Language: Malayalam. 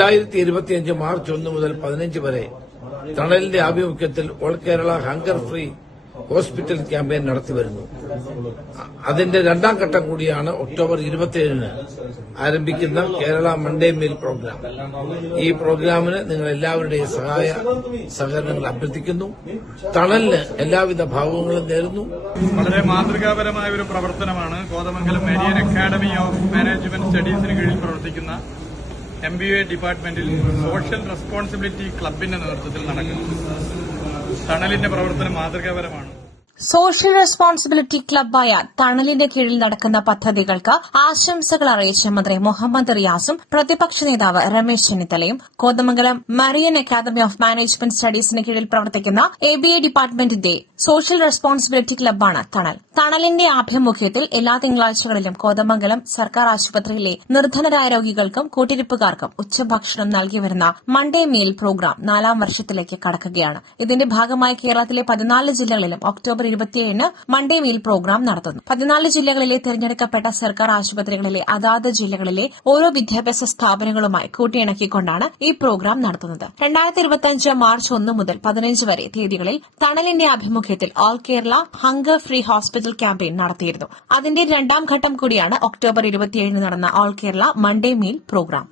2025 മാർച്ച് 1 മുതൽ 15 വരെ തണലിന്റെ ആഭിമുഖ്യത്തിൽ all Kerala hunger free hospital campaign നടത്തിവരുന്നു. അതിന്റെ രണ്ടാം ഘട്ടം കൂടിയാണ് ഒക്ടോബർ 27-ന് ആരംഭിക്കുന്ന കേരള മൺഡേ മീൽ പ്രോഗ്രാം. ഈ പ്രോഗ്രാമിന് നിങ്ങൾ എല്ലാവരുടെയും സഹകരണങ്ങൾ അഭ്യർത്ഥിക്കുന്നു. തണലിന് എല്ലാവിധ ഭാവങ്ങളും നേരുന്നു. വളരെ മാതൃകാപരമായ ഒരു പ്രവർത്തനമാണ് Kothamangalam Marian academy of management സ്റ്റഡീസിന് കീഴിൽ പ്രവർത്തിക്കുന്ന MBA ഡിപ്പാർട്ട്മെന്റിൽ സോഷ്യൽ റെസ്പോൺസിബിലിറ്റി ക്ലബിന്റെ നേതൃത്വത്തിൽ നടക്കുന്നത്. തണലിന്റെ പ്രവർത്തനം മാതൃകാപരമാണ്. സോഷ്യൽ റെസ്പോൺസിബിലിറ്റി ക്ലബ്ബായ തണലിന്റെ കീഴിൽ നടക്കുന്ന പദ്ധതികൾക്ക് ആശംസകൾ അറിയിച്ച മന്ത്രി മുഹമ്മദ് റിയാസും പ്രതിപക്ഷ നേതാവ് രമേശ് ചെന്നിത്തലയും Kothamangalam Marian academy of management സ്റ്റഡീസിന് കീഴിൽ പ്രവർത്തിക്കുന്ന ABA ഡിപ്പാർട്ട്മെന്റിന്റെ സോഷ്യൽ റെസ്പോൺസിബിലിറ്റി ക്ലബ്ബാണ് തണൽ. തണലിന്റെ ആഭിമുഖ്യത്തിൽ എല്ലാ തിങ്കളാഴ്ചകളിലും കോതമംഗലം സർക്കാർ ആശുപത്രിയിലെ നിർധനരായ രോഗികൾക്കും കൂട്ടിരിപ്പുകാർക്കും ഉച്ചഭക്ഷണം നൽകിവരുന്ന മൺഡേ മീൽ പ്രോഗ്രാം 4ാം വർഷത്തിലേക്ക് കടക്കുകയാണ്. ഇതിന്റെ ഭാഗമായി കേരളത്തിലെ 14 ജില്ലകളിലും ഒക്ടോബർ 27-ന് മൺഡേ മീൽ പ്രോഗ്രാം നടത്തുന്നു. 14 ജില്ലകളിലെ തെരഞ്ഞെടുക്കപ്പെട്ട സർക്കാർ ആശുപത്രികളിലെ അതാത് ജില്ലകളിലെ ഓരോ വിദ്യാഭ്യാസ സ്ഥാപനങ്ങളുമായി കൂട്ടിയിണക്കിക്കൊണ്ടാണ് ഈ പ്രോഗ്രാം നടത്തുന്നത്. 2025 മാർച്ച് 1 മുതൽ 15 വരെ തീയതികളിൽ തണലിന്റെ ആഭിമുഖ്യത്തിൽ all Kerala hunger free hospital campaign നടത്തിയിരുന്നു. അതിന്റെ രണ്ടാം ഘട്ടം കൂടിയാണ് ഒക്ടോബർ 27-ന് നടന്ന all Kerala Monday meal programme.